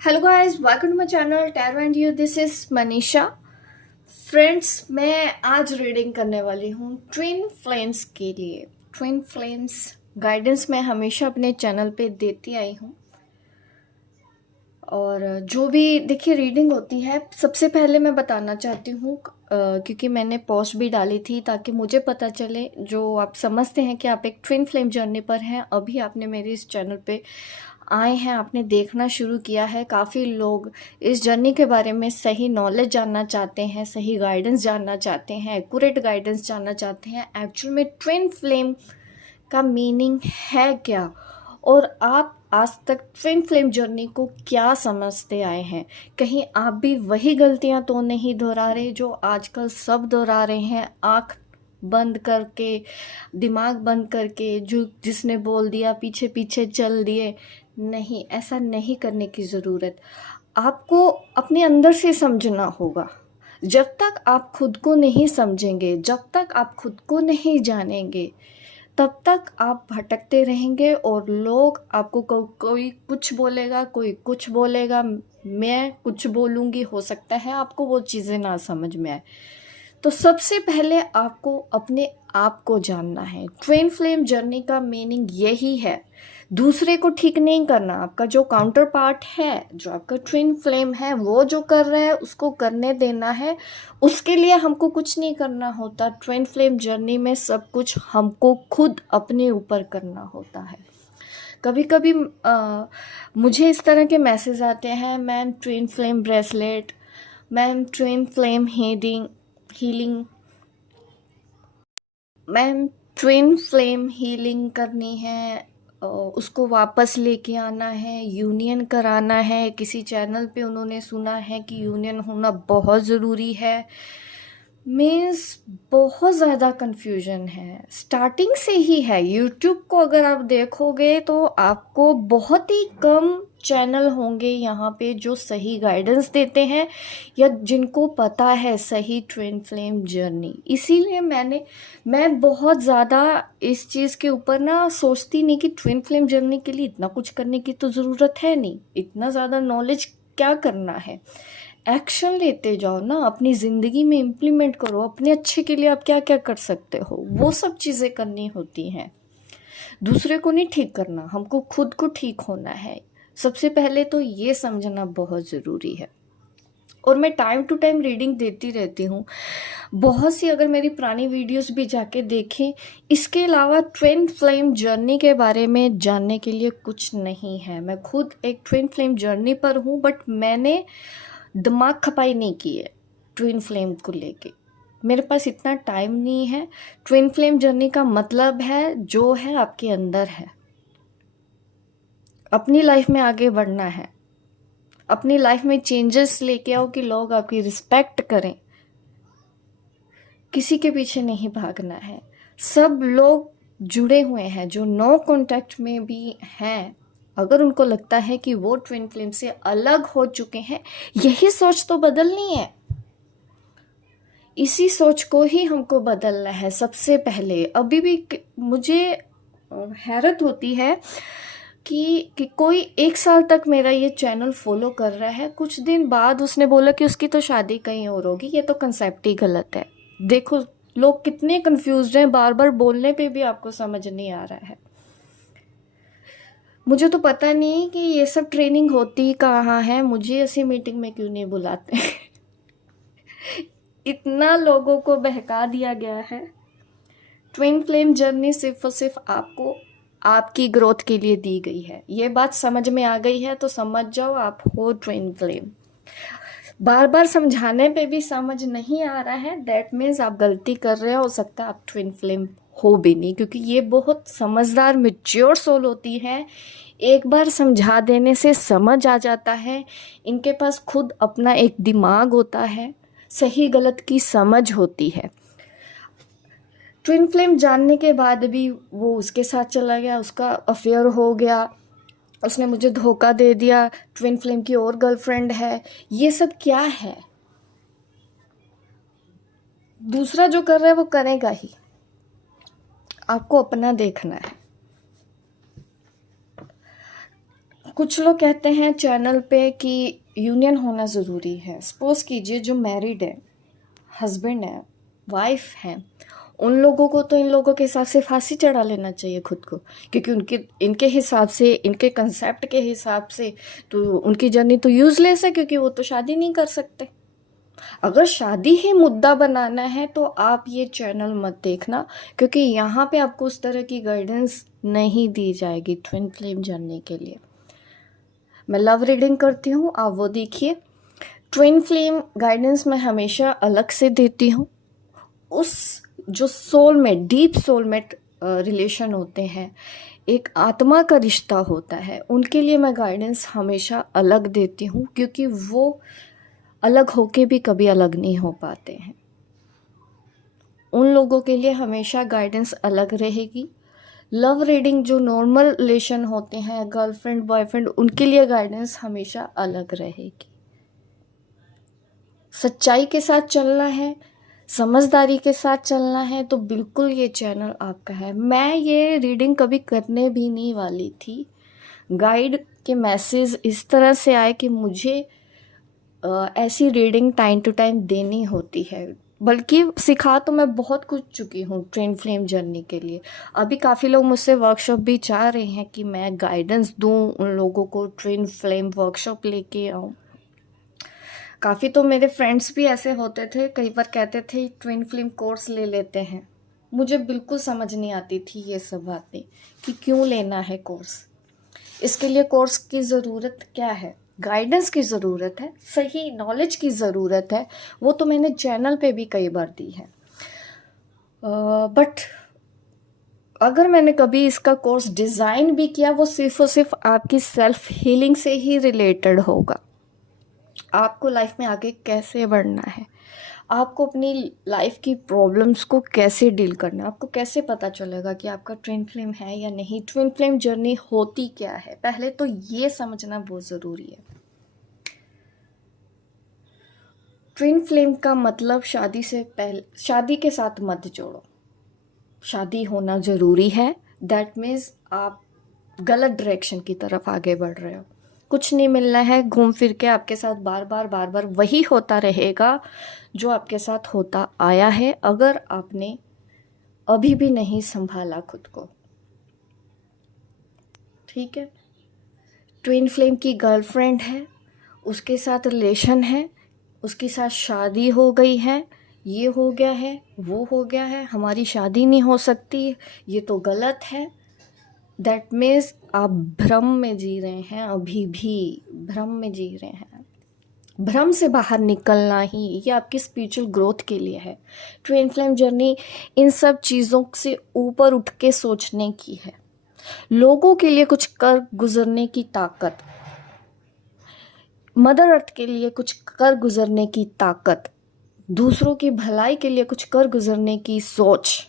Hello guys, welcome to my channel tarot and you. This is Manisha. Friends, मैं आज reading करने वाली हूँ ट्विन फ्लेम्स के लिए। ट्विन फ्लेम्स गाइडेंस मैं हमेशा अपने चैनल पे देती आई हूँ, और जो भी देखिए रीडिंग होती है, सबसे पहले मैं बताना चाहती हूँ क्योंकि मैंने पोस्ट भी डाली थी ताकि मुझे पता चले, जो आप समझते हैं कि आप एक ट्विन फ्लेम जर्नी पर हैं, अभी आपने मेरे इस चैनल पे आए हैं, आपने देखना शुरू किया है। काफ़ी लोग इस जर्नी के बारे में सही नॉलेज जानना चाहते हैं, सही गाइडेंस जानना चाहते हैं, एक्यूरेट गाइडेंस जानना चाहते हैं एक्चुअल में ट्विन फ्लेम का मीनिंग है क्या, और आप आज तक ट्विन फ्लेम जर्नी को क्या समझते आए हैं। कहीं आप भी वही गलतियां तो नहीं दोहरा रहे जो आजकल सब दोहरा रहे हैं, आंख बंद करके, दिमाग बंद करके, जो जिसने बोल दिया पीछे पीछे चल दिए। नहीं, ऐसा नहीं करने की ज़रूरत। आपको अपने अंदर से समझना होगा। जब तक आप खुद को नहीं समझेंगे, जब तक आप खुद को नहीं जानेंगे, तब तक आप भटकते रहेंगे और लोग आपको कोई कुछ बोलेगा, कोई कुछ बोलेगा, मैं कुछ बोलूँगी, हो सकता है आपको वो चीज़ें ना समझ में आए। तो सबसे पहले आपको अपने आप को जानना है। ट्विन फ्लेम जर्नी का मीनिंग यही है, दूसरे को ठीक नहीं करना। आपका जो काउंटर पार्ट है, जो आपका ट्विन फ्लेम है, वो जो कर रहा है उसको करने देना है। उसके लिए हमको कुछ नहीं करना होता। ट्विन फ्लेम जर्नी में सब कुछ हमको खुद अपने ऊपर करना होता है। कभी कभी मुझे इस तरह के मैसेज आते हैं, ma'am twin flame bracelet, ma'am twin flame healing, ma'am twin flame healing करनी है, उसको वापस लेके आना है, यूनियन कराना है। किसी चैनल पे उन्होंने सुना है कि यूनियन होना बहुत ज़रूरी है। मीन्स बहुत ज़्यादा कन्फ्यूजन है, स्टार्टिंग से ही है। यूट्यूब को अगर आप देखोगे तो आपको बहुत ही कम चैनल होंगे यहाँ पे जो सही गाइडेंस देते हैं या जिनको पता है सही ट्विन फ्लेम जर्नी। इसीलिए मैं बहुत ज़्यादा इस चीज़ के ऊपर ना सोचती नहीं कि ट्विन फ्लेम जर्नी के लिए इतना कुछ करने की तो ज़रूरत है नहीं, इतना ज़्यादा नॉलेज क्या करना है। एक्शन लेते जाओ ना, अपनी ज़िंदगी में इम्प्लीमेंट करो। अपने अच्छे के लिए आप क्या क्या कर सकते हो, वो सब चीज़ें करनी होती हैं। दूसरे को नहीं ठीक करना, हमको खुद को ठीक होना है। सबसे पहले तो ये समझना बहुत ज़रूरी है। और मैं टाइम टू टाइम रीडिंग देती रहती हूँ बहुत सी। अगर मेरी पुरानी वीडियोस भी जाके देखें, इसके अलावा ट्विन फ्लेम जर्नी के बारे में जानने के लिए कुछ नहीं है। मैं खुद एक ट्विन फ्लेम जर्नी पर हूँ, बट मैंने दिमाग खपाई नहीं की है ट्विन फ्लेम को लेके। मेरे पास इतना टाइम नहीं है। ट्विन फ्लेम जर्नी का मतलब है जो है आपके अंदर है। अपनी लाइफ में आगे बढ़ना है, अपनी लाइफ में चेंजेस लेके आओ कि लोग आपकी रिस्पेक्ट करें। किसी के पीछे नहीं भागना है। सब लोग जुड़े हुए हैं जो नो कांटेक्ट में भी हैं, अगर उनको लगता है कि वो ट्विन फ्लेम से अलग हो चुके हैं, यही सोच तो बदलनी है। इसी सोच को ही हमको बदलना है सबसे पहले। अभी भी मुझे हैरत होती है कि कोई 1 साल तक मेरा ये चैनल फॉलो कर रहा है, कुछ दिन बाद उसने बोला कि उसकी तो शादी कहीं और होगी। ये तो कंसेप्ट ही गलत है। देखो लोग कितने कंफ्यूज्ड हैं, बार बार बोलने पे भी आपको समझ नहीं आ रहा है। मुझे तो पता नहीं कि ये सब ट्रेनिंग होती कहाँ है, मुझे ऐसी मीटिंग में क्यों नहीं बुलाते। इतना लोगों को बहका दिया गया है। ट्विन फ्लेम जर्नी सिर्फ और सिर्फ आपको आपकी ग्रोथ के लिए दी गई है। ये बात समझ में आ गई है तो समझ जाओ आप हो ट्विन फ्लेम। बार बार समझाने पे भी समझ नहीं आ रहा है, दैट मीन्स आप गलती कर रहे हो सकता है आप ट्विन फ्लेम हो भी नहीं, क्योंकि ये बहुत समझदार मैच्योर सोल होती है। एक बार समझा देने से समझ आ जाता है। इनके पास खुद अपना एक दिमाग होता है, सही गलत की समझ होती है। ट्विन फ्लेम जानने के बाद भी वो उसके साथ चला गया, उसका अफेयर हो गया, उसने मुझे धोखा दे दिया, ट्विन फ्लेम की और गर्लफ्रेंड है। ये सब क्या है? दूसरा जो कर रहा है वो करेगा ही, आपको अपना देखना है। कुछ लोग कहते हैं चैनल पे कि यूनियन होना ज़रूरी है। सपोज़ कीजिए जो मैरिड है, हस्बैंड है, वाइफ है, उन लोगों को तो इन लोगों के हिसाब से फांसी चढ़ा लेना चाहिए खुद को, क्योंकि उनके इनके हिसाब से, इनके कंसेप्ट के हिसाब से तो उनकी जर्नी तो यूज़लेस है, क्योंकि वो तो शादी नहीं कर सकते। अगर शादी ही मुद्दा बनाना है तो आप ये चैनल मत देखना, क्योंकि यहाँ पे आपको उस तरह की गाइडेंस नहीं दी जाएगी ट्विन फ्लेम जर्नी के लिए। मैं लव रीडिंग करती हूँ, आप वो देखिए। ट्विन फ्लेम गाइडेंस मैं हमेशा अलग से देती हूँ। उस जो सोलमेट, डीप सोलमेट रिलेशन होते हैं, एक आत्मा का रिश्ता होता है, उनके लिए मैं गाइडेंस हमेशा अलग देती हूँ, क्योंकि वो अलग होके भी कभी अलग नहीं हो पाते हैं। उन लोगों के लिए हमेशा गाइडेंस अलग रहेगी। लव रीडिंग जो नॉर्मल रिलेशन होते हैं, गर्लफ्रेंड बॉयफ्रेंड, उनके लिए गाइडेंस हमेशा अलग रहेगी। सच्चाई के साथ चलना है, समझदारी के साथ चलना है, तो बिल्कुल ये चैनल आपका है। मैं ये रीडिंग कभी करने भी नहीं वाली थी। गाइड के मैसेज इस तरह से आए कि मुझे ऐसी रीडिंग टाइम टू टाइम देनी होती है, बल्कि सिखा तो मैं बहुत कुछ चुकी हूँ ट्विन फ्लेम जर्नी के लिए। अभी काफ़ी लोग मुझसे वर्कशॉप भी चाह रहे हैं कि मैं गाइडेंस दूँ उन लोगों को, ट्विन फ्लेम वर्कशॉप लेके आऊँ। काफ़ी तो मेरे फ्रेंड्स भी ऐसे होते थे, कई बार कहते थे ट्विन फ्लेम कोर्स ले लेते हैं। मुझे बिल्कुल समझ नहीं आती थी ये सब बातें कि क्यों लेना है कोर्स, इसके लिए कोर्स की ज़रूरत क्या है। गाइडेंस की ज़रूरत है, सही नॉलेज की ज़रूरत है, वो तो मैंने चैनल पे भी कई बार दी है। बट अगर मैंने कभी इसका कोर्स डिज़ाइन भी किया, वो सिर्फ और सिर्फ आपकी सेल्फ हीलिंग से ही रिलेटेड होगा। आपको लाइफ में आगे कैसे बढ़ना है, आपको अपनी लाइफ की प्रॉब्लम्स को कैसे डील करना है, आपको कैसे पता चलेगा कि आपका ट्विन फ्लेम है या नहीं, ट्विन फ्लेम जर्नी होती क्या है, पहले तो ये समझना बहुत ज़रूरी है। ट्विन फ्लेम का मतलब शादी से पहले, शादी के साथ मत जोड़ो। शादी होना ज़रूरी है, दैट मीन्स आप गलत डायरेक्शन की तरफ आगे बढ़ रहे हो। कुछ नहीं मिलना है, घूम फिर के आपके साथ बार बार वही होता रहेगा जो आपके साथ होता आया है, अगर आपने अभी भी नहीं संभाला खुद को। ठीक है, ट्विन फ्लेम की गर्लफ्रेंड है, उसके साथ रिलेशन है, उसके साथ शादी हो गई है, ये हो गया है, वो हो गया है, हमारी शादी नहीं हो सकती, ये तो गलत है। दैट मीन्स आप भ्रम में जी रहे हैं, अभी भी भ्रम में जी रहे हैं। भ्रम से बाहर निकलना ही ये आपकी स्पिरिचुअल ग्रोथ के लिए है। ट्विन फ्लेम जर्नी इन सब चीज़ों से ऊपर उठ के सोचने की है, लोगों के लिए कुछ कर गुजरने की ताकत, मदर अर्थ के लिए कुछ कर गुजरने की ताकत, दूसरों की भलाई के लिए कुछ कर गुजरने की सोच,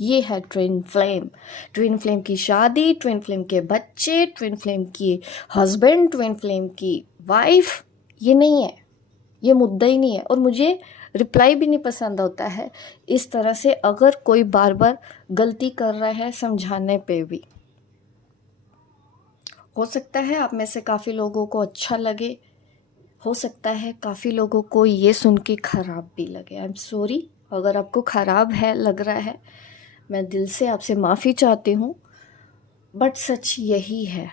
ये है ट्विन फ्लेम। ट्विन फ्लेम की शादी, ट्विन फ्लेम के बच्चे, ट्विन फ्लेम की हस्बैंड, ट्विन फ्लेम की वाइफ, ये नहीं है, ये मुद्दा ही नहीं है। और मुझे रिप्लाई भी नहीं पसंद होता है इस तरह से, अगर कोई बार बार गलती कर रहा है समझाने पे भी। हो सकता है आप में से काफ़ी लोगों को अच्छा लगे, हो सकता है काफ़ी लोगों को ये सुन के ख़राब भी लगे। आई एम सॉरी, अगर आपको ख़राब है लग रहा है, मैं दिल से आपसे माफ़ी चाहती हूँ, बट सच यही है।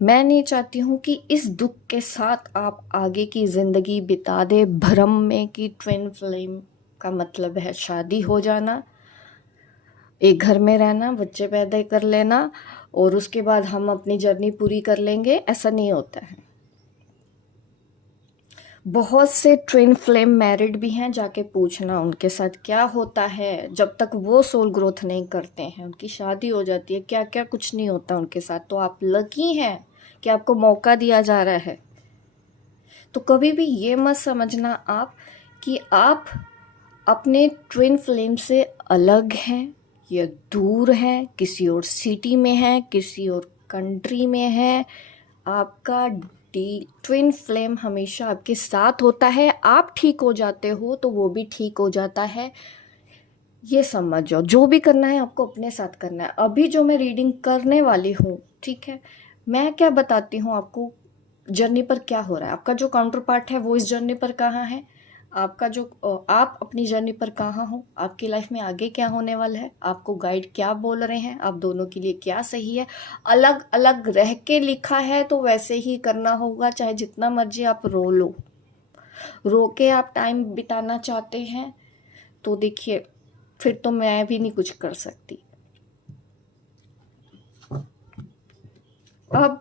मैं नहीं चाहती हूँ कि इस दुख के साथ आप आगे की ज़िंदगी बिता दे भ्रम में कि ट्विन फ्लेम का मतलब है शादी हो जाना, एक घर में रहना, बच्चे पैदा कर लेना और उसके बाद हम अपनी जर्नी पूरी कर लेंगे। ऐसा नहीं होता है। बहुत से ट्विन फ्लेम मैरिड भी हैं, जाके पूछना उनके साथ क्या होता है। जब तक वो सोल ग्रोथ नहीं करते हैं, उनकी शादी हो जाती है, क्या क्या कुछ नहीं होता उनके साथ। तो आप लकी हैं कि आपको मौका दिया जा रहा है। तो कभी भी ये मत समझना आप कि आप अपने ट्विन फ्लेम से अलग हैं या दूर हैं, किसी और सिटी में हैं, किसी और कंट्री में हैं। आपका ट्विन फ्लेम हमेशा आपके साथ होता है। आप ठीक हो जाते हो तो वो भी ठीक हो जाता है। ये समझ जाओ, जो भी करना है आपको अपने साथ करना है। अभी जो मैं रीडिंग करने वाली हूँ, ठीक है, मैं क्या बताती हूँ आपको जर्नी पर क्या हो रहा है। आपका जो काउंटर पार्ट है वो इस जर्नी पर कहाँ है, आपका जो आप अपनी जर्नी पर कहाँ हो, आपकी लाइफ में आगे क्या होने वाला है, आपको गाइड क्या बोल रहे हैं, आप दोनों के लिए क्या सही है। अलग अलग रह के लिखा है तो वैसे ही करना होगा, चाहे जितना मर्जी आप रो लो। रो के आप टाइम बिताना चाहते हैं तो देखिए फिर तो मैं भी नहीं कुछ कर सकती। अब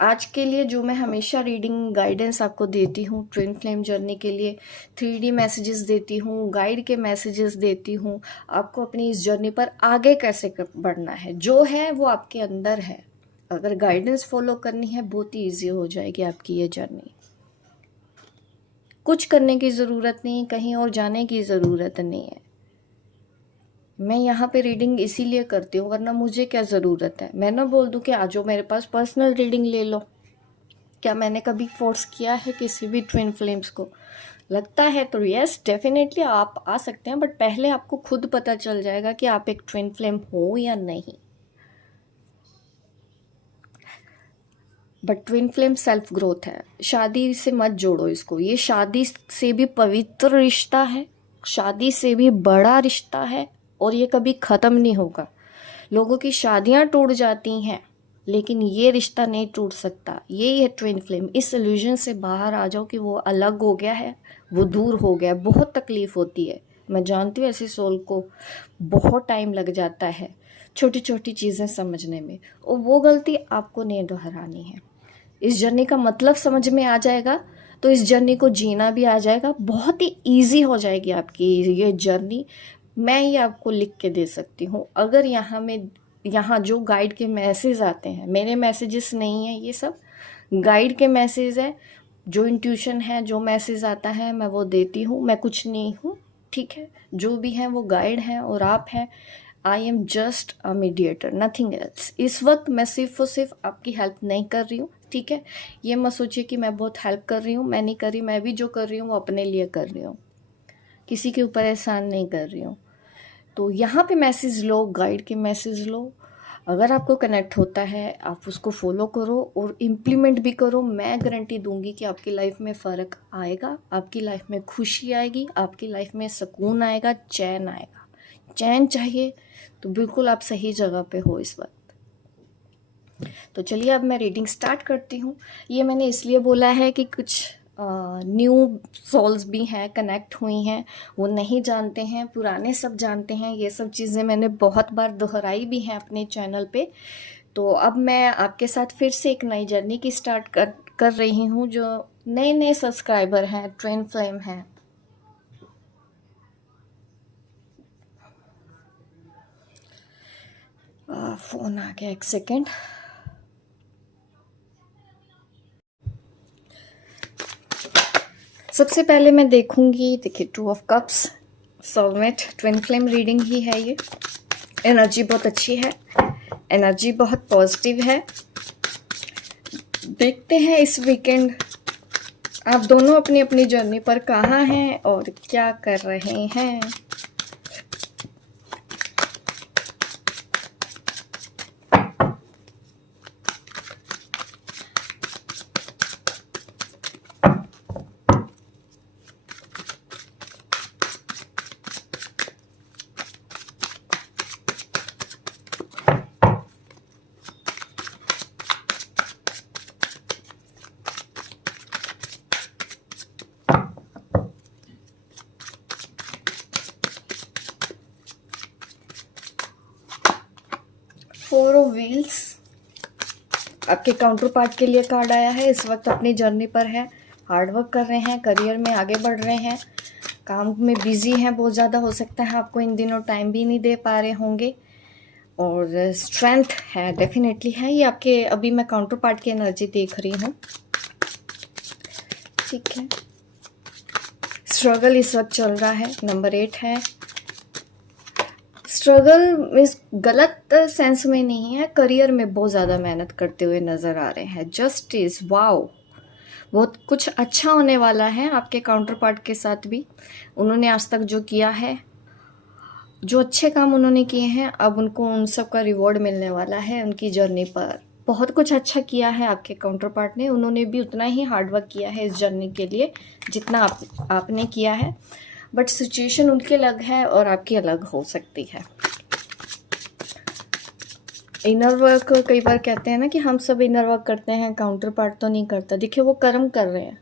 आज के लिए जो मैं हमेशा रीडिंग गाइडेंस आपको देती हूँ, ट्विन फ्लेम जर्नी के लिए 3D मैसेजेस देती हूँ, गाइड के मैसेजेस देती हूँ, आपको अपनी इस जर्नी पर आगे कैसे बढ़ना है, जो है वो आपके अंदर है। अगर गाइडेंस फॉलो करनी है बहुत ही ईजी हो जाएगी आपकी ये जर्नी। कुछ करने की ज़रूरत नहीं, कहीं और जाने की ज़रूरत नहीं है। मैं यहाँ पे रीडिंग इसीलिए करती हूँ, वरना मुझे क्या ज़रूरत है। मैं ना बोल दूँ कि आ जाओ मेरे पास पर्सनल रीडिंग ले लो। क्या मैंने कभी फोर्स किया है किसी भी ट्विन फ्लेम्स को? लगता है तो यस डेफिनेटली आप आ सकते हैं, बट पहले आपको खुद पता चल जाएगा कि आप एक ट्विन फ्लेम हो या नहीं। But twin flame self growth है, शादी से मत जोड़ो इसको। ये शादी से भी पवित्र रिश्ता है, शादी से भी बड़ा रिश्ता है, और ये कभी ख़त्म नहीं होगा। लोगों की शादियां टूट जाती हैं लेकिन ये रिश्ता नहीं टूट सकता। ये है ट्विन फ्लेम। इस इल्यूजन से बाहर आ जाओ कि वो अलग हो गया है, वो दूर हो गया है। बहुत तकलीफ होती है, मैं जानती हूँ ऐसी सोल को बहुत टाइम लग जाता है छोटी छोटी चीज़ें समझने में, और वो गलती आपको नहीं दोहरानी है। इस जर्नी का मतलब समझ में आ जाएगा तो इस जर्नी को जीना भी आ जाएगा, बहुत ही ईजी हो जाएगी आपकी ये जर्नी। मैं ये आपको लिख के दे सकती हूँ। अगर यहाँ जो गाइड के मैसेज आते हैं, मेरे मैसेजेस नहीं है ये सब, गाइड के मैसेज है। जो इंट्यूशन है, जो मैसेज आता है मैं वो देती हूँ। मैं कुछ नहीं हूँ, ठीक है। जो भी है वो गाइड हैं और आप हैं। I am just a mediator, nothing else. इस वक्त मैं सिर्फ और सिर्फ आपकी हेल्प नहीं कर रही हूँ, ठीक है। ये मत सोचिए कि मैं बहुत हेल्प कर रही हूँ, मैं नहीं कर रही। मैं भी जो कर रही हूँ वो अपने लिए कर रही हूँ, किसी के ऊपर एहसान नहीं कर रही हूँ। तो यहाँ पे मैसेज लो, गाइड के मैसेज लो। अगर आपको कनेक्ट होता है आप उसको फॉलो करो और इम्प्लीमेंट भी करो। मैं गारंटी दूंगी कि आपकी लाइफ में फ़र्क आएगा, आपकी लाइफ में खुशी आएगी, आपकी लाइफ में सुकून आएगा, चैन आएगा। चैन चाहिए तो बिल्कुल आप सही जगह पे हो इस वक्त। तो चलिए अब मैं रीडिंग स्टार्ट करती हूँ। ये मैंने इसलिए बोला है कि कुछ न्यू सोल्स भी हैं, कनेक्ट हुई हैं, वो नहीं जानते हैं, पुराने सब जानते हैं। ये सब चीज़ें मैंने बहुत बार दोहराई भी हैं अपने चैनल पे। तो अब मैं आपके साथ फिर से एक नई जर्नी की स्टार्ट कर रही हूँ। जो नए नए सब्सक्राइबर हैं, ट्विन फ्लेम हैं, फ़ोन आ गया, एक सेकेंड। सबसे पहले मैं देखूंगी, देखिए 2 of cups, soulmate twin flame reading ही है ये। एनर्जी बहुत अच्छी है, एनर्जी बहुत पॉजिटिव है। देखते हैं इस वीकेंड आप दोनों अपनी अपनी जर्नी पर कहाँ हैं और क्या कर रहे हैं। फोर ऑफ व्हील्स आपके काउंटर पार्ट के लिए कार्ड आया है। इस वक्त अपनी जर्नी पर है, हार्ड वर्क कर रहे हैं, करियर में आगे बढ़ रहे हैं, काम में बिजी हैं बहुत ज़्यादा। हो सकता है आपको इन दिनों टाइम भी नहीं दे पा रहे होंगे, और स्ट्रेंथ है, डेफिनेटली है। ये आपके अभी मैं काउंटर पार्ट की एनर्जी देख रही हूँ, ठीक है। स्ट्रगल इस वक्त चल रहा है, नंबर 8 है। स्ट्रगल इस गलत सेंस में नहीं है, करियर में बहुत ज़्यादा मेहनत करते हुए नज़र आ रहे हैं। जस्टिस, वाओ, बहुत कुछ अच्छा होने वाला है आपके काउंटर पार्ट के साथ भी। उन्होंने आज तक जो किया है, जो अच्छे काम उन्होंने किए हैं, अब उनको उन सब का रिवॉर्ड मिलने वाला है उनकी जर्नी पर। बहुत कुछ अच्छा किया है आपके काउंटर पार्ट ने, उन्होंने भी उतना ही हार्ड वर्क किया है इस जर्नी के लिए जितना आपने किया है, बट सिचुएशन उनकी अलग है और आपकी अलग हो सकती है। इनर वर्क कई बार कहते हैं ना कि हम सब इनर वर्क करते हैं, काउंटर पार्ट तो नहीं करता। देखिए वो कर्म कर रहे हैं,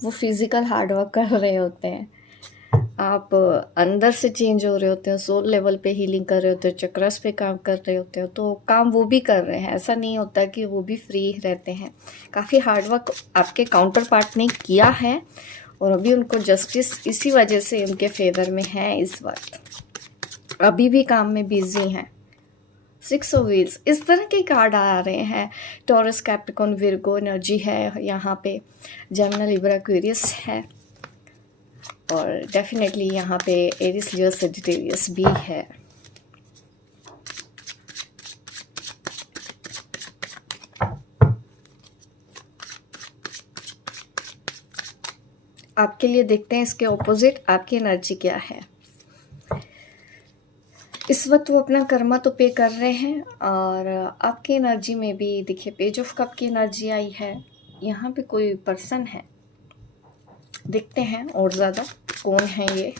वो फिजिकल हार्ड वर्क कर रहे होते हैं, आप अंदर से चेंज हो रहे होते हो, सोल लेवल पे हीलिंग कर रहे होते हो, चक्रस पे काम कर रहे होते हो, तो काम वो भी कर रहे हैं। ऐसा नहीं होता कि वो भी फ्री रहते हैं, काफ़ी हार्ड वर्क आपके काउंटर पार्ट ने किया है और अभी उनको जस्टिस इसी वजह से उनके फेवर में है इस वक्त, अभी भी काम में बिजी हैं। 6 ऑफ व्हील्स, इस तरह के कार्ड आ रहे हैं। टॉरस, कैप्रिकॉर्न, विर्गो एनर्जी है यहाँ पे, जेमिनी, लिब्रा, एक्वेरियस है और डेफिनेटली यहाँ पे एरिस, लियो, सजिटेरियस भी है। आपके लिए देखते हैं इसके ऑपोजिट आपकी एनर्जी क्या है। इस वक्त वो अपना कर्मा तो पे कर रहे हैं और आपकी एनर्जी में भी देखिए पेज ऑफ कप की एनर्जी आई है। यहाँ पे कोई पर्सन है, देखते हैं और ज़्यादा कौन है ये।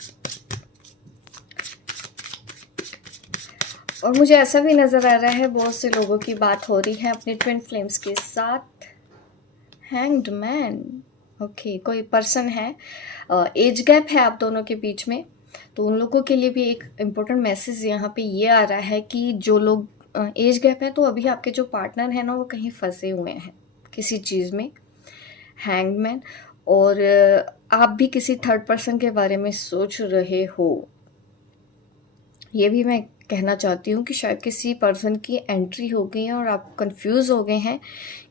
और मुझे ऐसा भी नज़र आ रहा है बहुत से लोगों की बात हो रही है अपने ट्विन फ्लेम्स के साथ। हैंग्ड मैन, ओके, कोई पर्सन है, एज गैप है आप दोनों के बीच में, तो उन लोगों के लिए भी एक इम्पोर्टेंट मैसेज यहाँ पे ये आ रहा है कि जो लोग एज गैप है, तो अभी आपके जो पार्टनर है ना वो कहीं फंसे हुए हैं किसी चीज़ में, हैंगमैन, और आप भी किसी थर्ड पर्सन के बारे में सोच रहे हो। ये भी मैं कहना चाहती हूँ कि शायद किसी पर्सन की एंट्री हो गई है और आप कंफ्यूज हो गए हैं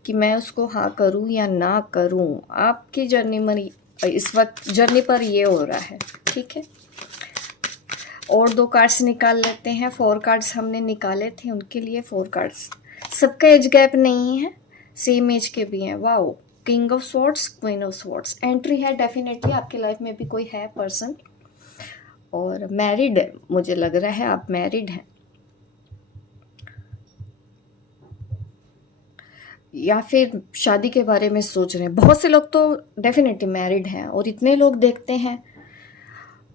कि मैं उसको हाँ करूँ या ना करूँ। आपकी जर्नी में इस वक्त जर्नी पर ये हो रहा है, ठीक है। और 2 कार्ड्स निकाल लेते हैं। 4 कार्ड्स हमने निकाले थे उनके लिए, 4 कार्ड्स। सबका एज गैप नहीं है, सेम एज के भी हैं। Wow, king of swords, queen of swords, entry है डेफिनेटली आपकी लाइफ में भी कोई है पर्सन और मैरिड है, मुझे लग रहा है आप मैरिड हैं या फिर शादी के बारे में सोच रहे हैं। बहुत से लोग तो डेफिनेटली मैरिड हैं और इतने लोग देखते हैं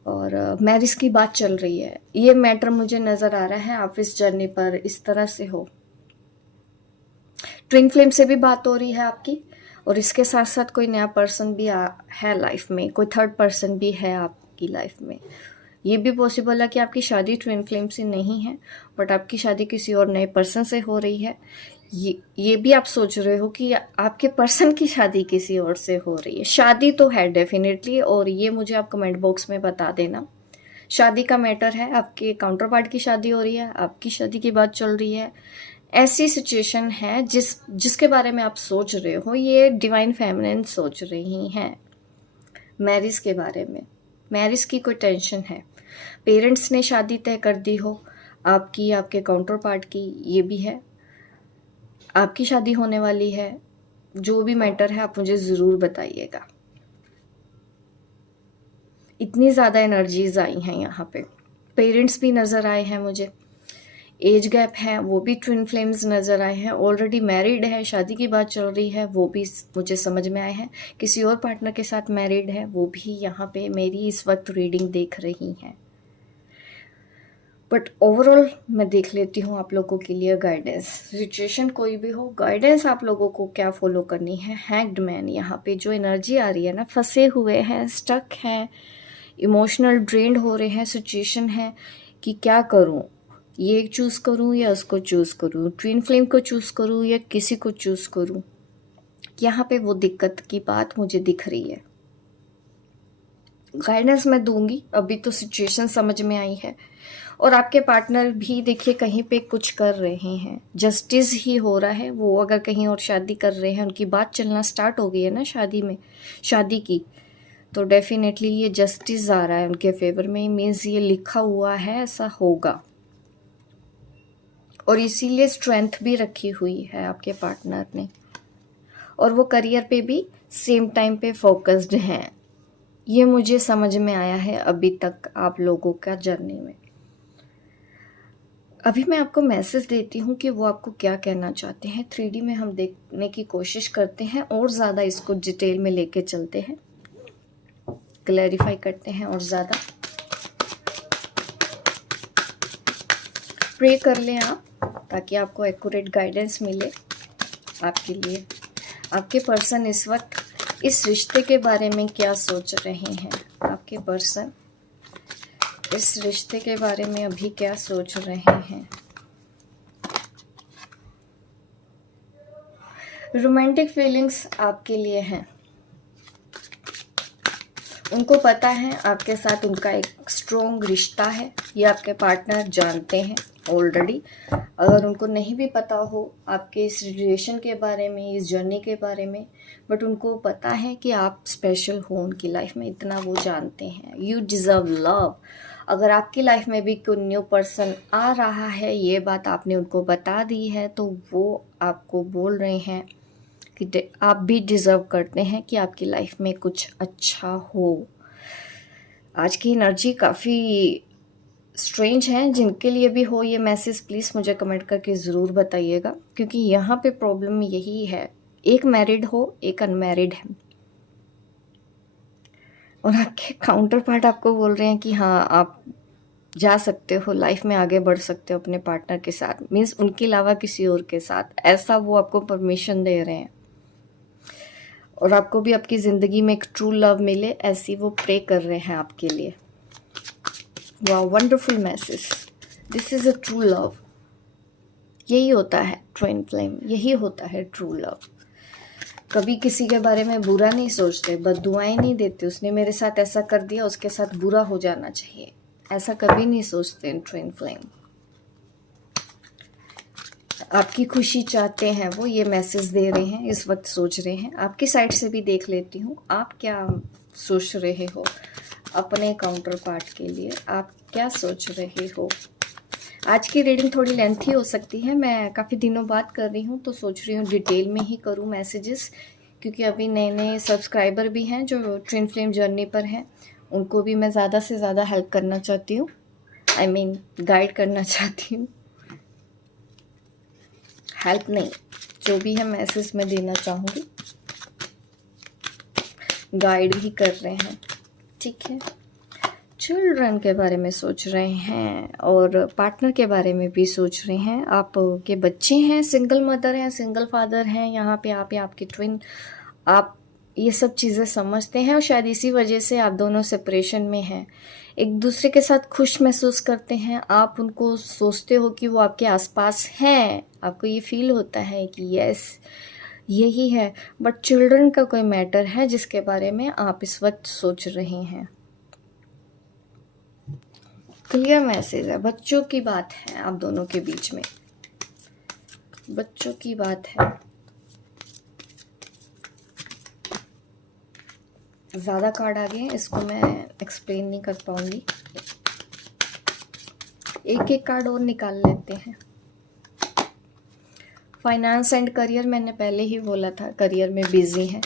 और मैरिज की बात चल रही है। ये मैटर मुझे नज़र आ रहा है आप इस जर्नी पर इस तरह से हो। ट्विन फ्लेम से भी बात हो रही है आपकी और इसके साथ साथ कोई नया पर्सन भी है लाइफ में, कोई थर्ड पर्सन भी है आपकी लाइफ में। ये भी पॉसिबल है कि आपकी शादी ट्विन फ्लेम से नहीं है बट आपकी शादी किसी और नए पर्सन से हो रही है। ये भी आप सोच रहे हो कि आपके पर्सन की शादी किसी और से हो रही है। शादी तो है डेफिनेटली, और ये मुझे आप कमेंट बॉक्स में बता देना। शादी का मैटर है, आपके काउंटर पार्ट की शादी हो रही है, आपकी शादी की बात चल रही है। ऐसी सिचुएशन है जिसके बारे में आप सोच रहे हो, ये डिवाइन फेमिनिन सोच रही हैं मैरिज के बारे में। मैरिज की कोई टेंशन है, पेरेंट्स ने शादी तय कर दी हो आपकी, आपके काउंटर पार्ट की, ये भी है, आपकी शादी होने वाली है। जो भी मैटर है आप मुझे ज़रूर बताइएगा। इतनी ज़्यादा एनर्जीज आई हैं यहाँ पे। पेरेंट्स भी नज़र आए हैं मुझे, एज गैप है वो भी ट्विन फ्लेम्स नज़र आए हैं, ऑलरेडी मैरिड है, शादी की बात चल रही है वो भी मुझे समझ में आए हैं, किसी और पार्टनर के साथ मैरिड है वो भी यहाँ पे मेरी इस वक्त रीडिंग देख रही हैं। बट ओवरऑल मैं देख लेती हूँ आप लोगों के लिए गाइडेंस। सिचुएशन कोई भी हो, गाइडेंस आप लोगों को क्या फॉलो करनी है। हैंग्ड मैन यहाँ पे जो एनर्जी आ रही है ना, फंसे हुए हैं, स्टक हैं, इमोशनल ड्रेन्ड हो रहे हैं। सिचुएशन है कि क्या करूँ, ये चूज़ करूँ या उसको चूज़ करूँ, ट्विन फ्लेम को चूज़ करूँ या किसी को चूज़ करूँ। यहाँ पे वो दिक्कत की बात मुझे दिख रही है। गाइडेंस मैं दूंगी, अभी तो सिचुएशन समझ में आई है। और आपके पार्टनर भी देखिए कहीं पे कुछ कर रहे हैं, जस्टिस ही हो रहा है। वो अगर कहीं और शादी कर रहे हैं, उनकी बात चलना स्टार्ट हो गई है ना शादी में, शादी की, तो डेफिनेटली ये जस्टिस आ रहा है उनके फेवर में। मीन्स ये लिखा हुआ है ऐसा होगा, और इसीलिए स्ट्रेंथ भी रखी हुई है आपके पार्टनर ने। और वो करियर पे भी सेम टाइम पे फोकस्ड हैं, ये मुझे समझ में आया है अभी तक आप लोगों का जर्नी में। अभी मैं आपको मैसेज देती हूँ कि वो आपको क्या कहना चाहते हैं। 3D में हम देखने की कोशिश करते हैं और ज़्यादा इसको डिटेल में लेके चलते हैं, क्लैरिफाई करते हैं और ज़्यादा। प्रे कर लें आप, ताकि आपको एक्यूरेट गाइडेंस मिले आपके लिए। आपके पर्सन इस वक्त इस रिश्ते के बारे में क्या सोच रहे हैं? आपके पर्सन इस रिश्ते के बारे में अभी क्या सोच रहे हैं? रोमांटिक फीलिंग्स आपके लिए हैं। उनको पता है आपके साथ उनका एक स्ट्रॉन्ग रिश्ता है, ये आपके पार्टनर जानते हैं ऑलरेडी। अगर उनको नहीं भी पता हो आपके इस रिलेशन के बारे में, इस जर्नी के बारे में, बट उनको पता है कि आप स्पेशल हो उनकी लाइफ में, इतना वो जानते हैं। You deserve love. अगर आपकी लाइफ में भी कोई न्यू पर्सन आ रहा है, ये बात आपने उनको बता दी है, तो वो आपको बोल रहे हैं कि आप भी डिज़र्व करते हैं कि आपकी लाइफ में कुछ अच्छा हो। आज की एनर्जी काफ़ी स्ट्रेंज है। जिनके लिए भी हो ये मैसेज, प्लीज़ मुझे कमेंट करके ज़रूर बताइएगा, क्योंकि यहाँ पे प्रॉब्लम यही है, एक मैरिड हो, एक अनमैरिड है, और आपके काउंटर पार्ट आपको बोल रहे हैं कि हाँ आप जा सकते हो, लाइफ में आगे बढ़ सकते हो अपने पार्टनर के साथ, मीन्स उनके अलावा किसी और के साथ, ऐसा वो आपको परमिशन दे रहे हैं। और आपको भी आपकी ज़िंदगी में एक ट्रू लव मिले, ऐसी वो प्रे कर रहे हैं आपके लिए। वाह, wonderful message. This is a true love. यही होता है ट्विन फ्लेम, यही होता है ट्रू लव। कभी किसी के बारे में बुरा नहीं सोचते, बददुआएं नहीं देते, उसने मेरे साथ ऐसा कर दिया, उसके साथ बुरा हो जाना चाहिए, ऐसा कभी नहीं सोचते ट्विन फ्लेम। आपकी खुशी चाहते हैं वो, ये मैसेज दे रहे हैं, इस वक्त सोच रहे हैं। आपकी साइड से भी देख लेती हूँ, आप क्या सोच रहे हो अपने काउंटर पार्ट के लिए, आप क्या सोच रहे हो। आज की रीडिंग थोड़ी लेंथी हो सकती है, मैं काफ़ी दिनों बाद कर रही हूँ, तो सोच रही हूँ डिटेल में ही करूँ मैसेजेस, क्योंकि अभी नए नए सब्सक्राइबर भी हैं जो ट्विन फ्लेम जर्नी पर हैं, उनको भी मैं ज़्यादा से ज़्यादा हेल्प करना चाहती हूँ, आई मीन गाइड करना चाहती हूँ। हेल्प नहीं, जो भी है मैसेज में देना चाहूँगी, गाइड ही कर रहे हैं, ठीक है। चिल्ड्रन के बारे में सोच रहे हैं और पार्टनर के बारे में भी सोच रहे हैं। आपके बच्चे हैं, सिंगल मदर हैं, सिंगल फादर हैं, यहाँ पे आप या आपके ट्विन, आप ये सब चीज़ें समझते हैं और शायद इसी वजह से आप दोनों सेपरेशन में हैं। एक दूसरे के साथ खुश महसूस करते हैं, आप उनको सोचते हो कि वो आपके आसपास हैं, आपको ये फील होता है कि यस यही है, बट चिल्ड्रन का कोई मैटर है जिसके बारे में आप इस वक्त सोच रहे हैं। क्लियर मैसेज है, बच्चों की बात है आप दोनों के बीच में, बच्चों की बात है। ज़्यादा कार्ड आ गए हैं, इसको मैं एक्सप्लेन नहीं कर पाऊंगी, एक एक कार्ड और निकाल लेते हैं। फाइनेंस एंड करियर, मैंने पहले ही बोला था करियर में बिजी है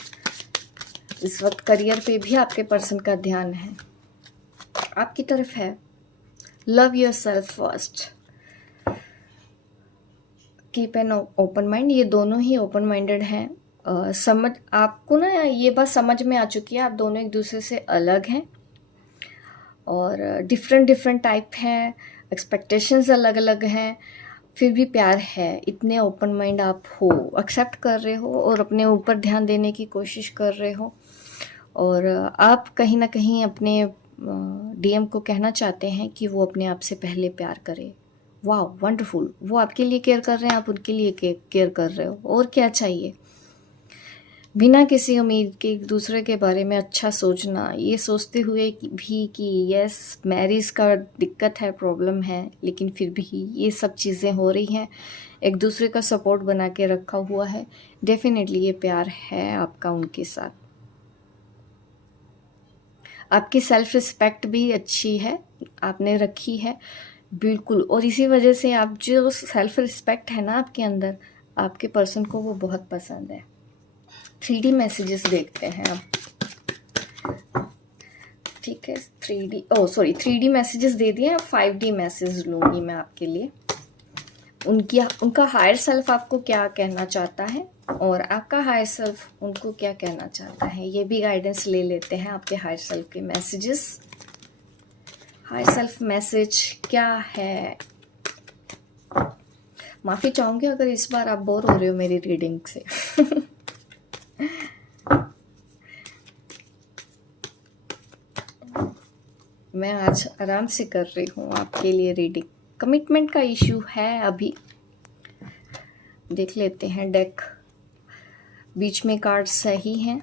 इस वक्त, करियर पे भी आपके पर्सन का ध्यान है, आपकी तरफ है। Love your self first, keep an open mind, ये दोनों ही ओपन माइंडेड हैं। समझ, आपको ना ये बात समझ में आ चुकी है, आप दोनों एक दूसरे से अलग हैं और डिफरेंट टाइप हैं, एक्सपेक्टेशंस अलग अलग हैं, फिर भी प्यार है। इतने ओपन माइंड आप हो, एक्सेप्ट कर रहे हो और अपने ऊपर ध्यान देने की कोशिश कर रहे हो, और आप कहीं ना कहीं अपने डीएम को कहना चाहते हैं कि वो अपने आप से पहले प्यार करे। वाह, वंडरफुल, वो आपके लिए केयर कर रहे हैं, आप उनके लिए केयर कर रहे हो, और क्या चाहिए। बिना किसी उम्मीद के एक दूसरे के बारे में अच्छा सोचना, ये सोचते हुए भी कि यस मैरिज का दिक्कत है, प्रॉब्लम है, लेकिन फिर भी ये सब चीज़ें हो रही हैं, एक दूसरे का सपोर्ट बना के रखा हुआ है। डेफिनेटली ये प्यार है आपका उनके साथ। आपकी सेल्फ रिस्पेक्ट भी अच्छी है, आपने रखी है बिल्कुल, और इसी वजह से आप जो सेल्फ रिस्पेक्ट है ना आपके अंदर, आपके पर्सन को वो बहुत पसंद है। 3D मैसेजेस देखते हैं अब, ठीक है। 3D मैसेजेस दे दिए हैं, 5D मैसेज लूँगी मैं आपके लिए। उनका हायर सेल्फ आपको क्या कहना चाहता है और आपका हायर सेल्फ उनको क्या कहना चाहता है, ये भी गाइडेंस ले लेते हैं आपके हायर सेल्फ के मैसेजेस। हायर सेल्फ मैसेज क्या है? माफ़ी चाहूँगी अगर इस बार आप बोर हो रहे हो मेरी रीडिंग से। मैं आज आराम से कर रही हूँ आपके लिए रीडिंग। कमिटमेंट का इश्यू है अभी। देख लेते हैं डेक। बीच में कार्ड सही हैं,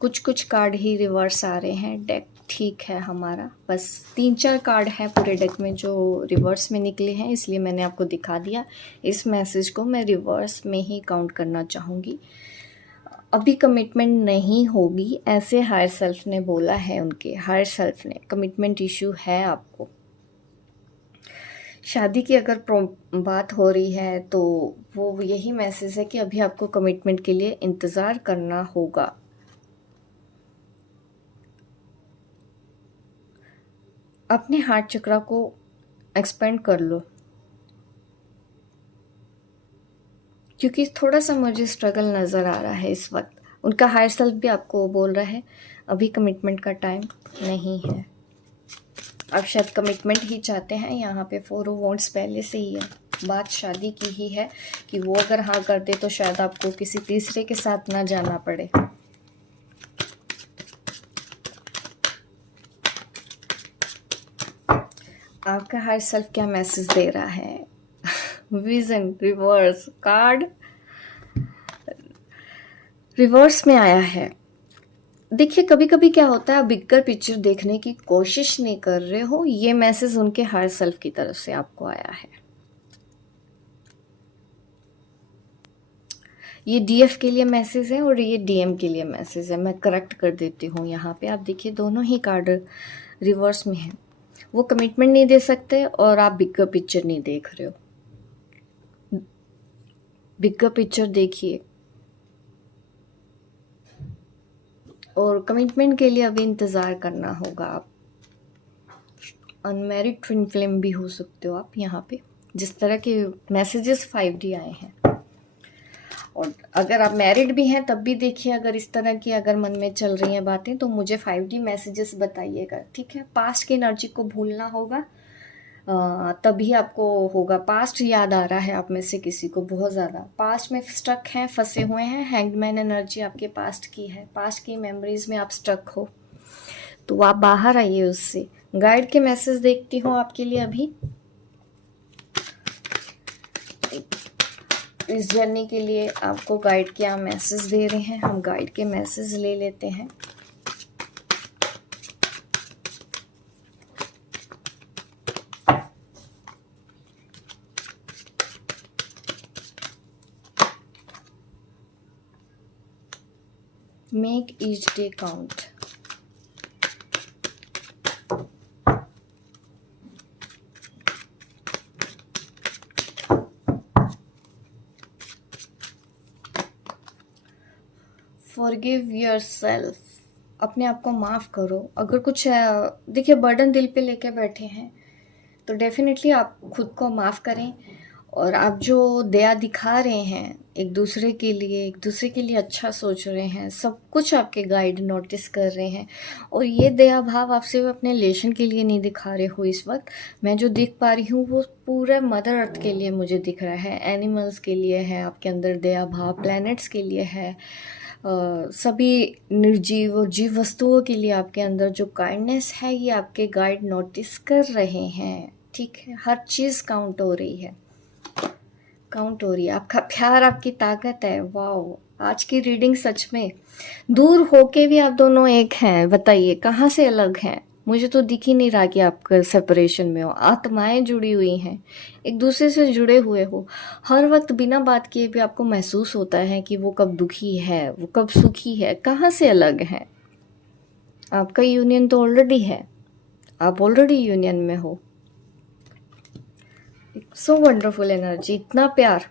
कुछ कुछ कार्ड ही रिवर्स आ रहे हैं। डेक ठीक है हमारा, बस 3-4 कार्ड हैं पूरे डेक में जो रिवर्स में निकले हैं, इसलिए मैंने आपको दिखा दिया। इस मैसेज को मैं रिवर्स में ही काउंट करना चाहूँगी। अभी कमिटमेंट नहीं होगी, ऐसे हायर सेल्फ ने बोला है। उनके हायर सेल्फ ने कमिटमेंट इशू है आपको। शादी की अगर बात हो रही है तो वो यही मैसेज है कि अभी आपको कमिटमेंट के लिए इंतज़ार करना होगा। अपने हार्ट चक्रा को एक्सपेंड कर लो, क्योंकि थोड़ा सा मुझे स्ट्रगल नज़र आ रहा है इस वक्त। उनका हायर सेल्फ भी आपको बोल रहा है अभी कमिटमेंट का टाइम नहीं है। आप शायद कमिटमेंट ही चाहते हैं। यहाँ पे 4 ऑफ वॉन्ड्स पहले से ही है, बात शादी की ही है कि वो अगर हाँ करते तो शायद आपको किसी तीसरे के साथ ना जाना पड़े। आपका हायर सेल्फ क्या मैसेज दे रहा है? विजन रिवर्स कार्ड रिवर्स में आया है। देखिए कभी कभी क्या होता है, आप बिगर पिक्चर देखने की कोशिश नहीं कर रहे हो। ये मैसेज उनके हायर सेल्फ की तरफ से आपको आया है। ये डीएफ के लिए मैसेज है और ये डीएम के लिए मैसेज है। मैं करेक्ट कर देती हूँ। यहाँ पे आप देखिए दोनों ही कार्ड रिवर्स में है। वो कमिटमेंट नहीं दे सकते और आप बिगर पिक्चर नहीं देख रहे हो। बिगर पिक्चर देखिए और कमिटमेंट के लिए अभी इंतज़ार करना होगा। आप अनमैरिड ट्विन फ्लेम भी हो सकते हो आप यहाँ पे, जिस तरह के मैसेजेस 5D आए हैं। और अगर आप मैरिड भी हैं तब भी देखिए, अगर इस तरह की अगर मन में चल रही हैं बातें तो मुझे 5D मैसेजेस बताइएगा, ठीक है। पास्ट की एनर्जी को भूलना होगा, तभी आपको होगा। पास्ट याद आ रहा है आप में से किसी को बहुत ज़्यादा, पास्ट में स्टक हैं, फंसे हुए हैं। हैंगमैन एनर्जी आपके पास्ट की है। पास्ट की मेमोरीज में आप स्टक हो तो आप बाहर आइए उससे। गाइड के मैसेज देखती हूँ आपके लिए अभी इस जर्नी के लिए। आपको गाइड क्या मैसेज दे रहे हैं, हम गाइड के मैसेज ले लेते हैं। Make each day count. Forgive yourself. अपने आप को माफ़ करो। अगर कुछ देखिए बर्डन दिल पे लेके बैठे हैं तो डेफिनेटली आप खुद को माफ़ करें। और आप जो दया दिखा रहे हैं एक दूसरे के लिए अच्छा सोच रहे हैं, सब कुछ आपके गाइड नोटिस कर रहे हैं। और ये दया भाव आप सिर्फ अपने रिलेशन के लिए नहीं दिखा रहे हो इस वक्त। मैं जो देख पा रही हूँ वो पूरा मदर अर्थ के लिए मुझे दिख रहा है, एनिमल्स के लिए है आपके अंदर दया भाव, प्लैनेट्स के लिए है, सभी निर्जीव और जीव वस्तुओं के लिए आपके अंदर जो काइंडनेस है ये आपके गाइड नोटिस कर रहे हैं, ठीक है। हर चीज़ काउंट हो रही है, काउंट हो रही है। आपका प्यार आपकी ताकत है। वाओ, आज की रीडिंग सच में दूर होके भी आप दोनों एक हैं। बताइए कहाँ से अलग हैं? मुझे तो दिख ही नहीं रहा कि आप सेपरेशन में हो। आत्माएं जुड़ी हुई हैं, एक दूसरे से जुड़े हुए हो। हर वक्त बिना बात किए भी आपको महसूस होता है कि वो कब दुखी है, वो कब सुखी है। कहाँ से अलग है? आपका यूनियन तो ऑलरेडी है, आप ऑलरेडी यूनियन में हो। सो वंडरफुल एनर्जी, इतना प्यार,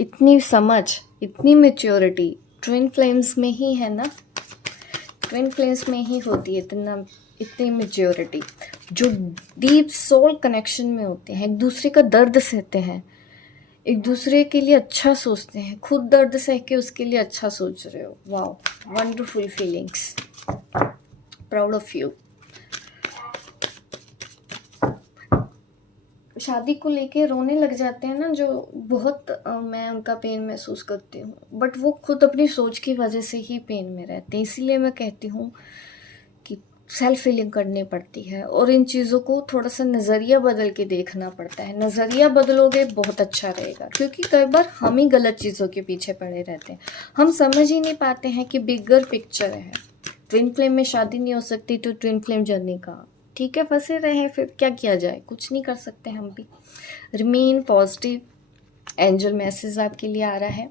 इतनी समझ, इतनी मेच्योरिटी ट्विन फ्लेम्स में ही है ना। ट्विन फ्लेम्स में ही होती है इतनी मेच्योरिटी। जो डीप सोल कनेक्शन में होते हैं, एक दूसरे का दर्द सहते हैं, एक दूसरे के लिए अच्छा सोचते हैं, खुद दर्द सह के उसके लिए अच्छा सोच रहे हो। Wow, wonderful feelings, proud of you. शादी को लेके रोने लग जाते हैं ना जो, बहुत मैं उनका पेन महसूस करती हूँ, बट वो खुद अपनी सोच की वजह से ही पेन में रहते हैं। इसीलिए मैं कहती हूँ कि सेल्फ हीलिंग करनी पड़ती है और इन चीज़ों को थोड़ा सा नज़रिया बदल के देखना पड़ता है। नज़रिया बदलोगे बहुत अच्छा रहेगा, क्योंकि कई बार हम ही गलत चीज़ों के पीछे पड़े रहते हैं। हम समझ ही नहीं पाते हैं कि बिगर पिक्चर है। ट्विन फ्लेम में शादी नहीं हो सकती तो ट्विन फ्लेम जर्नी का, ठीक है, फंसे रहे, फिर क्या किया जाए, कुछ नहीं कर सकते हम भी। Remain positive. एंजल मैसेज आपके लिए आ रहा है,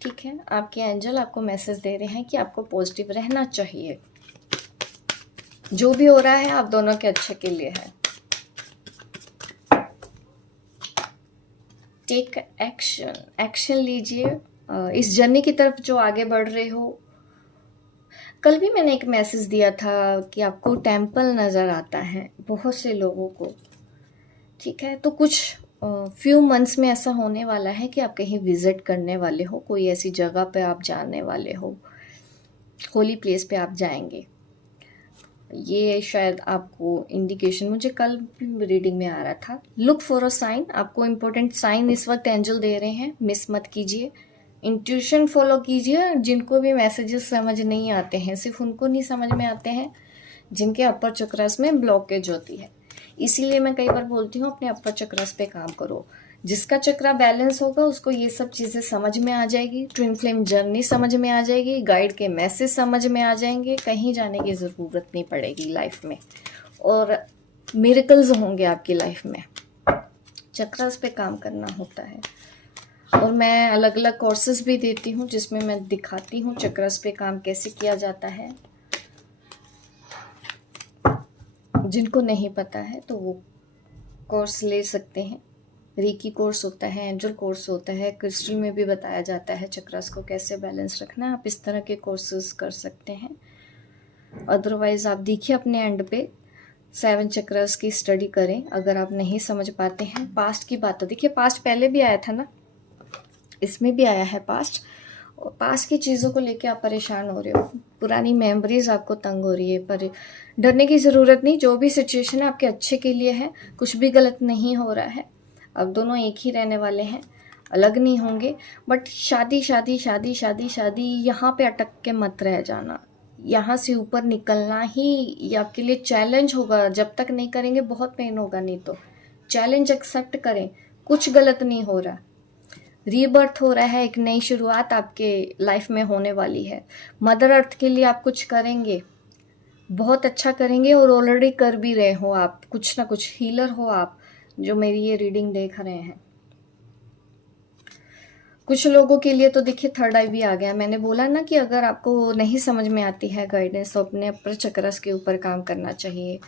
ठीक है, आपके एंजल आपको मैसेज दे रहे हैं कि आपको पॉजिटिव रहना चाहिए। जो भी हो रहा है आप दोनों के अच्छे के लिए है। टेक एक्शन, एक्शन लीजिए इस जर्नी की तरफ जो आगे बढ़ रहे हो। कल भी मैंने एक मैसेज दिया था कि आपको टेम्पल नज़र आता है बहुत से लोगों को, ठीक है, तो कुछ फ्यू मंथ्स में ऐसा होने वाला है कि आप कहीं विजिट करने वाले हो, कोई ऐसी जगह पे आप जाने वाले हो, होली प्लेस पे आप जाएंगे। ये शायद आपको इंडिकेशन मुझे कल भी रीडिंग में आ रहा था। लुक फॉर अ साइन, आपको इम्पोर्टेंट साइन इस वक्त एंजल दे रहे हैं, मिस मत कीजिए। इंट्यूशन फॉलो कीजिए। जिनको भी मैसेजेस समझ नहीं आते हैं, सिर्फ उनको नहीं समझ में आते हैं जिनके अपर चक्रस में ब्लॉकेज होती है। इसीलिए मैं कई बार बोलती हूँ अपने अपर चक्रस पे काम करो। जिसका चक्रा बैलेंस होगा उसको ये सब चीज़ें समझ में आ जाएगी, ट्विन फ्लेम जर्नी समझ में आ जाएगी, गाइड के मैसेज समझ में आ जाएंगे, कहीं जाने की ज़रूरत नहीं पड़ेगी लाइफ में, और मिरेकल्स होंगे आपकी लाइफ में। चक्रस पे काम करना होता है, और मैं अलग अलग कोर्सेज भी देती हूँ जिसमें मैं दिखाती हूँ चक्रस पे काम कैसे किया जाता है। जिनको नहीं पता है तो वो कोर्स ले सकते हैं। रीकी कोर्स होता है, एंजल कोर्स होता है, क्रिस्टल में भी बताया जाता है चक्रस को कैसे बैलेंस रखना है। आप इस तरह के कोर्सेज कर सकते हैं। अदरवाइज़ आप देखिए अपने एंड पे 7 चक्रस की स्टडी करें अगर आप नहीं समझ पाते हैं। पास्ट की बात तो देखिए, पास्ट पहले भी आया था ना, इसमें भी आया है पास्ट, और पास्ट की चीज़ों को लेके आप परेशान हो रहे हो, पुरानी मेमोरीज आपको तंग हो रही है, पर डरने की ज़रूरत नहीं। जो भी सिचुएशन है आपके अच्छे के लिए है, कुछ भी गलत नहीं हो रहा है। अब दोनों एक ही रहने वाले हैं, अलग नहीं होंगे। बट शादी शादी शादी शादी शादी यहाँ पे अटक के मत रह जाना। यहाँ से ऊपर निकलना ही आपके लिए चैलेंज होगा। जब तक नहीं करेंगे बहुत पेन होगा, नहीं तो चैलेंज एक्सेप्ट करें। कुछ गलत नहीं हो रहा, रीबर्थ हो रहा है, एक नई शुरुआत आपके लाइफ में होने वाली है। मदर अर्थ के लिए आप कुछ करेंगे, बहुत अच्छा करेंगे, और ऑलरेडी कर भी रहे हो आप, कुछ ना कुछ हीलर हो आप जो मेरी ये रीडिंग देख रहे हैं। कुछ लोगों के लिए तो देखिए थर्ड आई भी आ गया। मैंने बोला ना कि अगर आपको नहीं समझ में आती है गाइडेंस तो अपने अपर चक्रस के ऊपर काम करना चाहिए।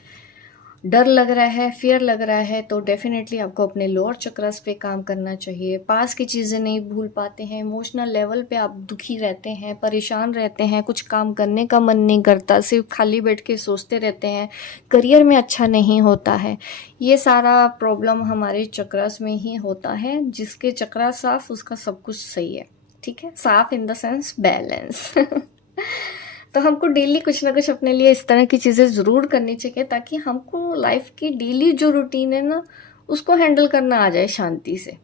डर लग रहा है, फियर लग रहा है, तो डेफिनेटली आपको अपने लोअर चक्रस पे काम करना चाहिए। पास की चीज़ें नहीं भूल पाते हैं, इमोशनल लेवल पे आप दुखी रहते हैं, परेशान रहते हैं, कुछ काम करने का मन नहीं करता, सिर्फ खाली बैठ के सोचते रहते हैं, करियर में अच्छा नहीं होता है। ये सारा प्रॉब्लम हमारे चक्रस में ही होता है। जिसके चक्रा साफ उसका सब कुछ सही है, ठीक है, साफ इन द सेंस बैलेंस। तो हमको डेली कुछ ना कुछ अपने लिए इस तरह की चीज़ें ज़रूर करनी चाहिए ताकि हमको लाइफ की डेली जो रूटीन है ना उसको हैंडल करना आ जाए शांति से।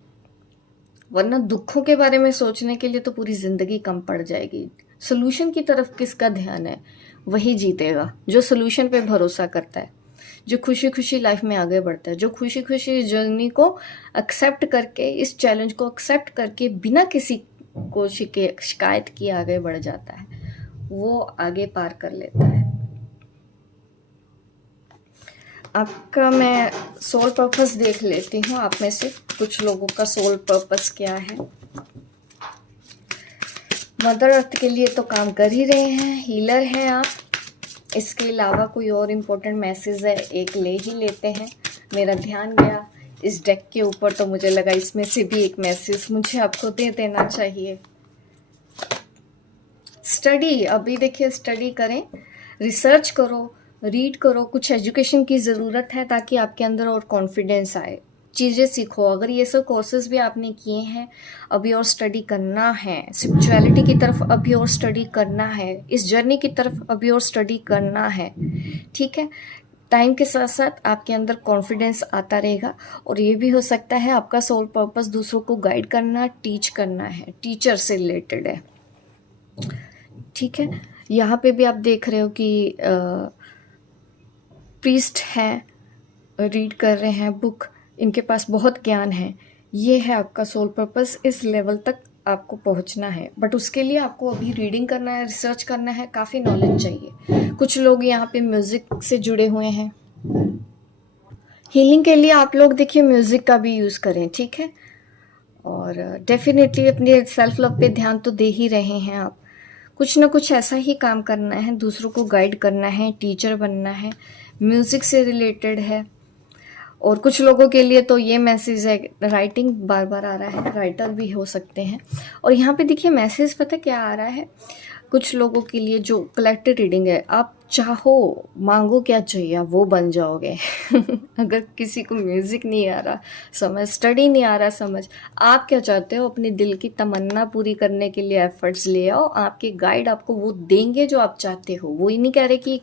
वरना दुखों के बारे में सोचने के लिए तो पूरी ज़िंदगी कम पड़ जाएगी। सोल्यूशन की तरफ किसका ध्यान है, वही जीतेगा जो सोल्यूशन पे भरोसा करता है, जो खुशी खुशी लाइफ में आगे बढ़ता है, जो खुशी खुशी इस जर्नी को एक्सेप्ट करके, इस चैलेंज को एक्सेप्ट करके बिना किसी को शिकायत किए आगे बढ़ जाता है, वो आगे पार कर लेता है। आपका मैं सोल पर्पस देख लेती हूँ, आप में से कुछ लोगों का सोल पर्पस क्या है। मदर अर्थ के लिए तो काम कर ही रहे हैं, हीलर हैं आप। इसके अलावा कोई और इम्पोर्टेंट मैसेज है एक ले ही लेते हैं। मेरा ध्यान गया इस डेक के ऊपर तो मुझे लगा इसमें से भी एक मैसेज मुझे आपको दे देना चाहिए। स्टडी, अभी देखिए स्टडी करें, रिसर्च करो, रीड करो, कुछ एजुकेशन की ज़रूरत है ताकि आपके अंदर और कॉन्फिडेंस आए, चीज़ें सीखो। अगर ये सब कोर्सेज भी आपने किए हैं, अभी और स्टडी करना है, स्पिरिचुअलिटी की तरफ अभी और स्टडी करना है, इस जर्नी की तरफ अभी और स्टडी करना है, ठीक है। टाइम के साथ साथ आपके अंदर कॉन्फिडेंस आता रहेगा। और ये भी हो सकता है आपका सोल पर्पस दूसरों को गाइड करना, टीच करना है, टीचर से रिलेटेड है, ठीक है। यहाँ पे भी आप देख रहे हो कि प्रीस्ट हैं, रीड कर रहे हैं बुक, इनके पास बहुत ज्ञान है। ये है आपका सोल पर्पस, इस लेवल तक आपको पहुंचना है। बट उसके लिए आपको अभी रीडिंग करना है, रिसर्च करना है, काफ़ी नॉलेज चाहिए। कुछ लोग यहाँ पे म्यूज़िक से जुड़े हुए हैं, हीलिंग के लिए आप लोग देखिए म्यूज़िक का भी यूज़ करें, ठीक है। और डेफिनेटली अपने सेल्फ लव पे ध्यान तो दे ही रहे हैं आप। कुछ ना कुछ ऐसा ही काम करना है, दूसरों को गाइड करना है, टीचर बनना है, म्यूज़िक से रिलेटेड है। और कुछ लोगों के लिए तो ये मैसेज है, राइटिंग बार बार आ रहा है, राइटर भी हो सकते हैं। और यहाँ पे देखिए मैसेज पता क्या आ रहा है, कुछ लोगों के लिए जो कलेक्टिव रीडिंग है, आप चाहो मांगो क्या चाहिए आप वो बन जाओगे। अगर किसी को म्यूज़िक नहीं आ रहा समझ, स्टडी नहीं आ रहा समझ, आप क्या चाहते हो, अपने दिल की तमन्ना पूरी करने के लिए एफर्ट्स ले आओ, आपके गाइड आपको वो देंगे जो आप चाहते हो। वो ही नहीं कह रहे कि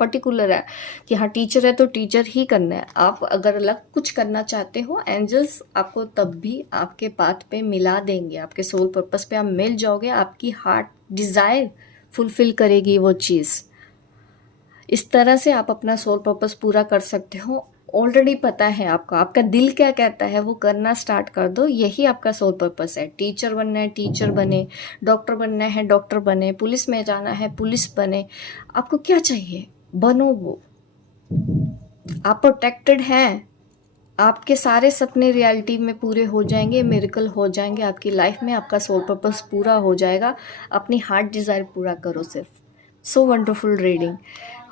पर्टिकुलर है कि हाँ टीचर है तो टीचर ही करना है। आप अगर अलग कुछ करना चाहते हो, एंजल्स आपको तब भी आपके पाथ पे मिला देंगे, आपके सोल पर्पस पे आप मिल जाओगे, आपकी हार्ट डिज़ायर फुलफिल करेगी वो चीज़। इस तरह से आप अपना सोल पर्पस पूरा कर सकते हो। ऑलरेडी पता है आपका, आपका दिल क्या कहता है वो करना स्टार्ट कर दो, यही आपका सोल पर्पस है। टीचर बनना है टीचर बने, डॉक्टर बनना है डॉक्टर बने, पुलिस में जाना है पुलिस बने, आपको क्या चाहिए बनो वो। आप प्रोटेक्टेड हैं, आपके सारे सपने रियलिटी में पूरे हो जाएंगे, मिरेकल हो जाएंगे आपकी लाइफ में, आपका सोल पर्पस पूरा हो जाएगा। अपनी हार्ट डिज़ायर पूरा करो सिर्फ। So wonderful reading.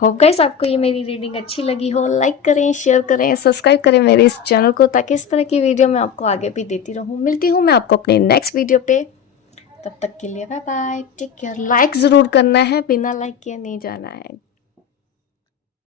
Hope guys आपको ये मेरी रीडिंग अच्छी लगी हो। लाइक करें, शेयर करें, सब्सक्राइब करें मेरे इस चैनल को, ताकि इस तरह की वीडियो मैं आपको आगे भी देती रहूं। मिलती हूँ मैं आपको अपने नेक्स्ट वीडियो पे, तब तक के लिए bye bye, take care. Like ज़रूर करना है, बिना लाइक किए नहीं जाना है।